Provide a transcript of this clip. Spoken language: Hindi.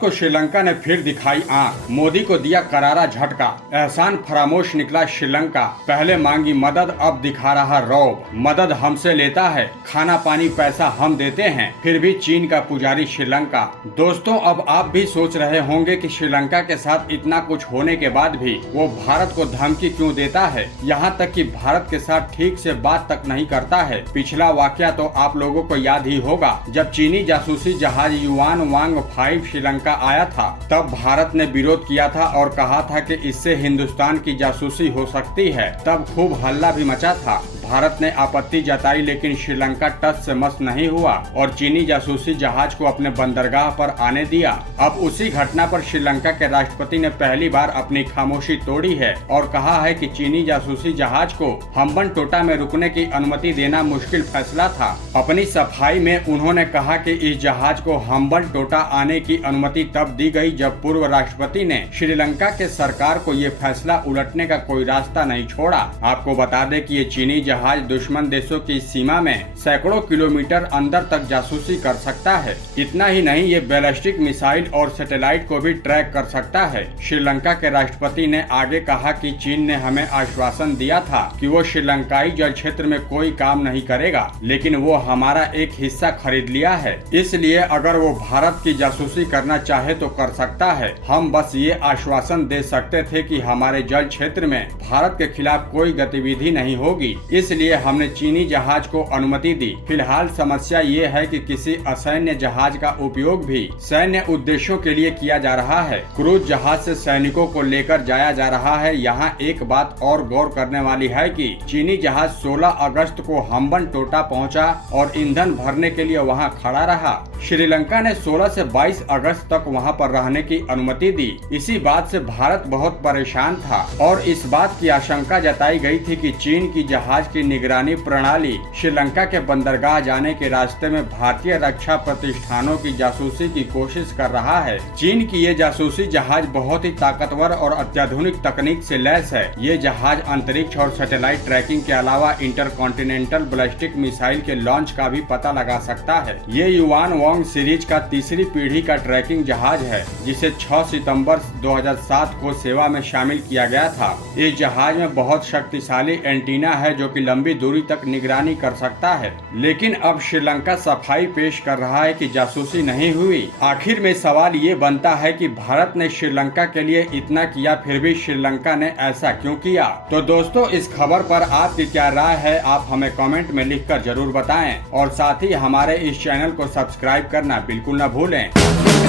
को श्रीलंका ने फिर दिखाई आंख, मोदी को दिया करारा झटका। एहसान फरामोश निकला श्रीलंका, पहले मांगी मदद अब दिखा रहा रौब। मदद हमसे लेता है, खाना पानी पैसा हम देते हैं, फिर भी चीन का पुजारी श्रीलंका। दोस्तों, अब आप भी सोच रहे होंगे कि श्रीलंका के साथ इतना कुछ होने के बाद भी वो भारत को धमकी क्यों देता है, यहाँ तक कि भारत के साथ ठीक से बात तक नहीं करता है। पिछला वाकया तो आप लोगों को याद ही होगा, जब चीनी जासूसी जहाज युआन वांग 5 श्रीलंका आया था, तब भारत ने विरोध किया था और कहा था कि इससे हिंदुस्तान की जासूसी हो सकती है। तब खूब हल्ला भी मचा था। भारत ने आपत्ति जताई, लेकिन श्रीलंका टस से मस नहीं हुआ और चीनी जासूसी जहाज को अपने बंदरगाह पर आने दिया। अब उसी घटना पर श्रीलंका के राष्ट्रपति ने पहली बार अपनी खामोशी तोड़ी है और कहा है कि चीनी जासूसी जहाज को हम्बनटोटा में रुकने की अनुमति देना मुश्किल फैसला था। अपनी सफाई में उन्होंने कहा कि इस जहाज को हम्बनटोटा आने की अनुमति तब दी गई जब पूर्व राष्ट्रपति ने श्रीलंका के सरकार को ये फैसला उलटने का कोई रास्ता नहीं छोड़ा। आपको बता दें कि ये चीनी जहाज दुश्मन देशों की सीमा में सैकड़ों किलोमीटर अंदर तक जासूसी कर सकता है। इतना ही नहीं, ये बैलिस्टिक मिसाइल और सैटेलाइट को भी ट्रैक कर सकता है। श्रीलंका के राष्ट्रपति ने आगे कहा कि चीन ने हमें आश्वासन दिया था कि वो श्रीलंकाई जल क्षेत्र में कोई काम नहीं करेगा, लेकिन वो हमारा एक हिस्सा खरीद लिया है, इसलिए अगर वो भारत की जासूसी करना चाहे तो कर सकता है। हम बस ये आश्वासन दे सकते थे कि हमारे जल क्षेत्र में भारत के खिलाफ कोई गतिविधि नहीं होगी, इसलिए हमने चीनी जहाज को अनुमति दी। फिलहाल समस्या ये है कि किसी असैन्य जहाज का उपयोग भी सैन्य उद्देश्यों के लिए किया जा रहा है। क्रूज जहाज से सैनिकों को लेकर जाया जा रहा है। यहाँ एक बात और गौर करने वाली है कि चीनी जहाज 16 अगस्त को हम्बनटोटा पहुंचा और ईंधन भरने के लिए वहां खड़ा रहा। श्रीलंका ने 16 से 22 अगस्त तक वहां पर रहने की अनुमति दी। इसी बात से भारत बहुत परेशान था और इस बात की आशंका जताई गई थी कि चीन की जहाज की निगरानी प्रणाली श्रीलंका के बंदरगाह जाने के रास्ते में भारतीय रक्षा प्रतिष्ठानों की जासूसी की कोशिश कर रहा है। चीन की ये जासूसी जहाज बहुत ही ताकतवर और अत्याधुनिक तकनीक से लैस है। ये जहाज अंतरिक्ष और सैटेलाइट ट्रैकिंग के अलावा इंटरकॉन्टिनेंटल बैलिस्टिक मिसाइल के लॉन्च का भी पता लगा सकता है। ये युआन वांग सीरीज का तीसरी पीढ़ी का ट्रैकिंग जहाज है, जिसे 6 सितंबर 2007 को सेवा में शामिल किया गया था। इस जहाज में बहुत शक्तिशाली एंटीना है जो कि लंबी दूरी तक निगरानी कर सकता है। लेकिन अब श्रीलंका सफाई पेश कर रहा है कि जासूसी नहीं हुई। आखिर में सवाल ये बनता है कि भारत ने श्रीलंका के लिए इतना किया, फिर भी श्रीलंका ने ऐसा क्यों किया? तो दोस्तों, इस खबर पर आपकी क्या राय है, आप हमें कमेंट में लिखकर जरूर बताएं और साथ ही हमारे इस चैनल को सब्सक्राइब करना बिल्कुल न भूलें।